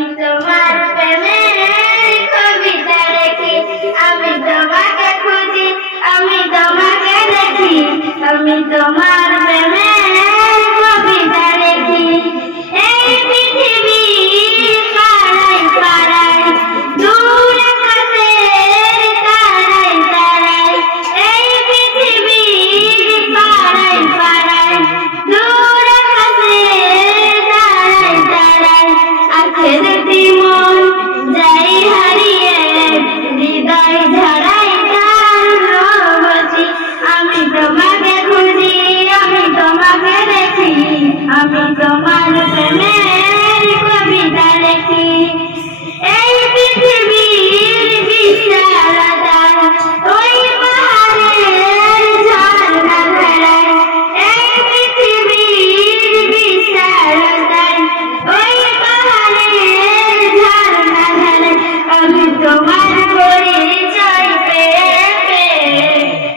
আমি তোমার প্রেমের কবিতা লিখি, আমি তোমাকে খুঁজি, আমি তোমাকে দেখি, আমি তোমার প্রেমের কবিতা লিখি। এই পৃথিবীর পাড়ায় পাড়ায়, দূর আকাশের তারায় তারায়, এই পৃথিবীর পাড়ায় পাড়ায়, দূর আকাশের তারায় তারায়, আখে দেখি মন যাই হারিয়ে, হৃদয় ঝরাই তার রবছি। আমি তোমাকে খুঁজি, আমি তোমাকে দেখি, আমি তোমার প্রেমের কবিতা লিখি। এই পৃথিবীর বিশালতায়, ওই পাহাড়ের ঝর্ণা ধারায়, এই পৃথিবীর বিশালতায়, ওই পাহাড়ের ঝর্ণা ধারায়, আমি তোমার পরিচয় পেয়ে পেয়ে,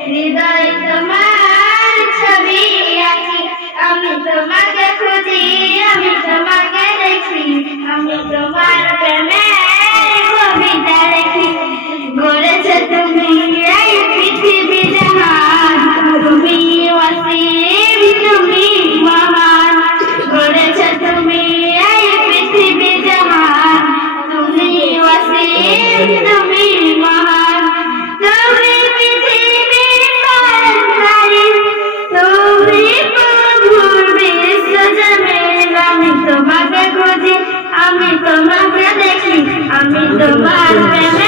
হৃদয় তোমার ছবি আঁকি। আমি তোমাকে খুঁজি, আমি তোমাকে দেখি, আমি তোমার প্রেমের কবিতা লিখি। গড়েছো তুমি এই পৃথিবী জাহান, তুমি অসীম, তুমি মহান। গড়েছো তুমি এই পৃথিবী জাহান, তুমি অসীম, তুমি মহান। তুমি পৃথিবীর পালনকারী, তুমি প্রভুর বিশ্ব জমিন। আমি তোমাকে খুঁজি, আমি তোমাকে দেখি, আমি তোমার প্রেমে